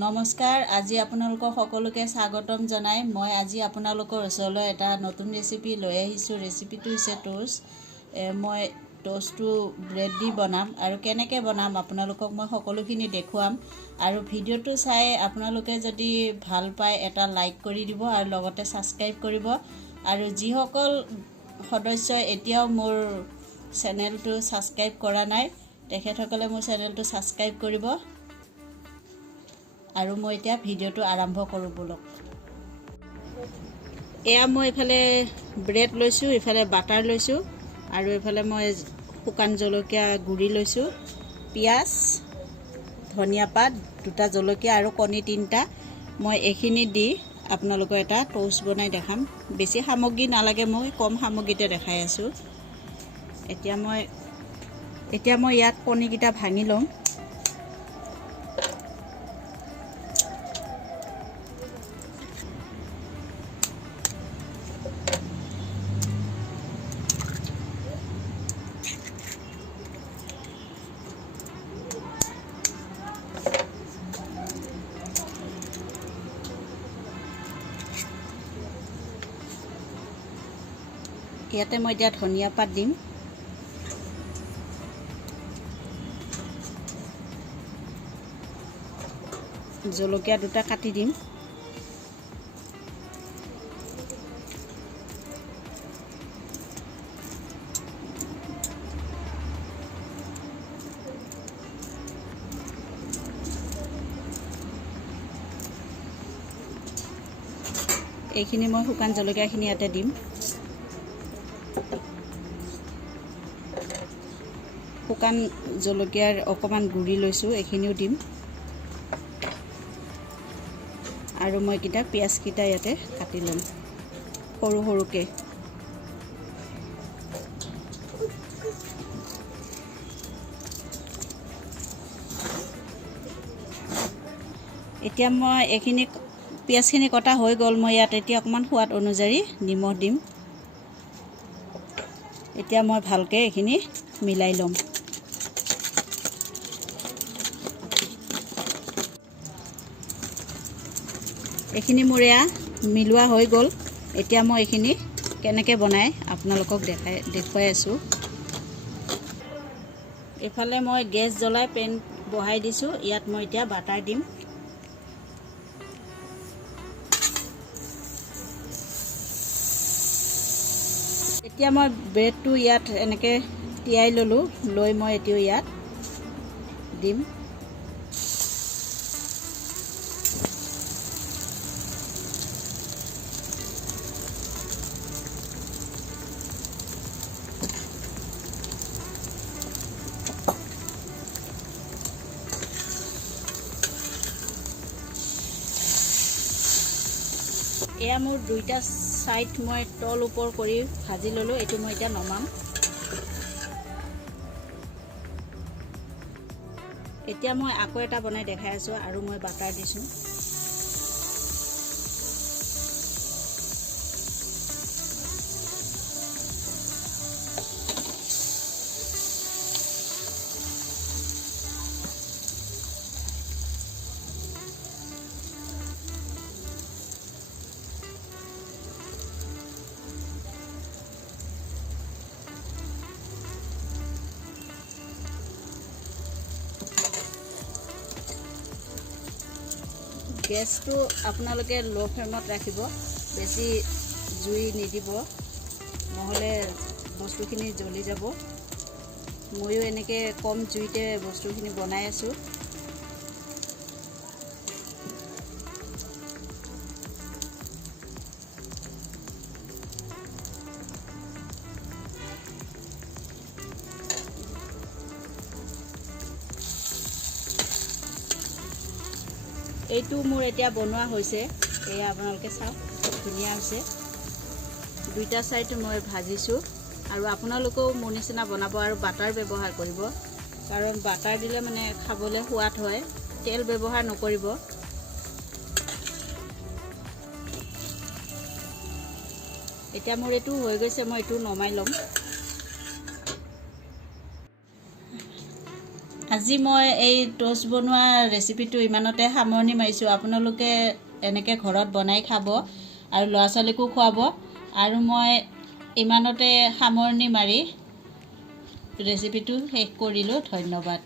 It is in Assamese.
নমস্কাৰ আজি আপোনালোকক সকলোকে স্বাগতম জনাই মই আজি আপোনালোকৰ ওচৰলৈ এটা নতুন ৰেচিপি লৈ আহিছোঁ ৰেচিপিটো হৈছে টোষ্ট মই টোষ্টটো ব্ৰেড দি বনাম আৰু কেনেকৈ বনাম আপোনালোকক মই সকলোখিনি দেখুৱাম আৰু ভিডিঅ'টো চাই আপোনালোকে যদি ভাল পায় এটা লাইক কৰি দিব আৰু লগতে সাবস্ক্ৰাইব কৰিব আৰু যিসকল সদস্যই এতিয়াও মোৰ চেনেলটো সাবস্ক্ৰাইব কৰা নাই তেখেতসকলে মোৰ চেনেলটো সাবস্ক্ৰাইব কৰিব আৰু মই এতিয়া ভিডিঅ'টো আৰম্ভ কৰোঁ বলক এয়া মই ইফালে ব্ৰেড লৈছোঁ ইফালে বাটাৰ লৈছোঁ আৰু ইফালে মই শুকান জলকীয়া গুড়ি লৈছোঁ পিয়াজ ধনিয়া পাত দুটা জলকীয়া আৰু কণী তিনিটা মই এইখিনি দি আপোনালোকক এটা টোষ্ট বনাই দেখাম বেছি সামগ্ৰী নালাগে মই কম সামগ্ৰীতে দেখাই আছোঁ এতিয়া মই ইয়াত কণীকেইটা ভাঙি ল'ম ইয়াতে মই এতিয়া ধনিয়া পাত দিম জলকীয়া দুটা কাটি দিম এইখিনি মই শুকান জলকীয়াখিনি ইয়াতে দিম শুকান জলকীয়াৰ অকমান গুড়ি লৈছোঁ এইখিনিও দিম আৰু মই কিটা পিয়াজ কিটা ইয়াতে কাটি ল'ম সৰু সৰুকৈ এতিয়া মই এইখিনি পিয়াজখিনি কটা হৈ গ'ল মই ইয়াত এতিয়া অকমান সোৱাদ অনুযায়ী নিমখ দিম এতিয়া মই ভালকৈ এইখিনি মিলাই ল'ম এইখিনি মোৰ এয়া মিলোৱা হৈ গ'ল এতিয়া মই এইখিনি কেনেকৈ বনাই আপোনালোকক দেখুৱাই আছোঁ এইফালে মই গেছ জ্বলাই পেন বহাই দিছোঁ ইয়াত মই এতিয়া বাটাৰ দিম এতিয়া মই ব্ৰেডটো ইয়াত এনেকৈ তিয়াই ল'লোঁ লৈ মই এতিয়া ইয়াত দিম এয়া মোৰ দুইটা সাইড মই তল ওপৰ কৰি ভাজি ল'লোঁ এইটো মই এতিয়া নমাম এতিয়া মই আকৌ এটা বনাই দেখাই আছোঁ আৰু মই বাটাৰ দিছোঁ গেছটো আপোনালোকে লো ফ্লেমত ৰাখিব বেছি জুই নিদিব নহ'লে বস্তুখিনি জ্বলি যাব ময়ো এনেকৈ কম জুইতে বস্তুখিনি বনাই আছোঁ এইটো মোৰ এতিয়া বনোৱা হৈছে এয়া আপোনালোকে চাওক ধুনীয়া হৈছে দুইটা সাইড মই ভাজিছোঁ আৰু আপোনালোকেও মোৰ নিচিনা বনাব আৰু বাটাৰ ব্যৱহাৰ কৰিব কাৰণ বাটাৰ দিলে মানে খাবলৈ সোৱাদ হয় তেল ব্যৱহাৰ নকৰিব এতিয়া মোৰ এইটো হৈ গৈছে মই এইটো নমাই ল'ম আজি মই এই টোষ্ট বনোৱা ৰেচিপিটো ইমানতে সামৰণি মাৰিছোঁ। আপোনালোকে এনেকৈ ঘৰত বনাই খাব আৰু ল'ৰা ছোৱালীকো খুৱাব। আৰু মই ইমানতে সামৰণি মাৰি ৰেচিপিটো শেষ কৰিলোঁ। ধন্যবাদ।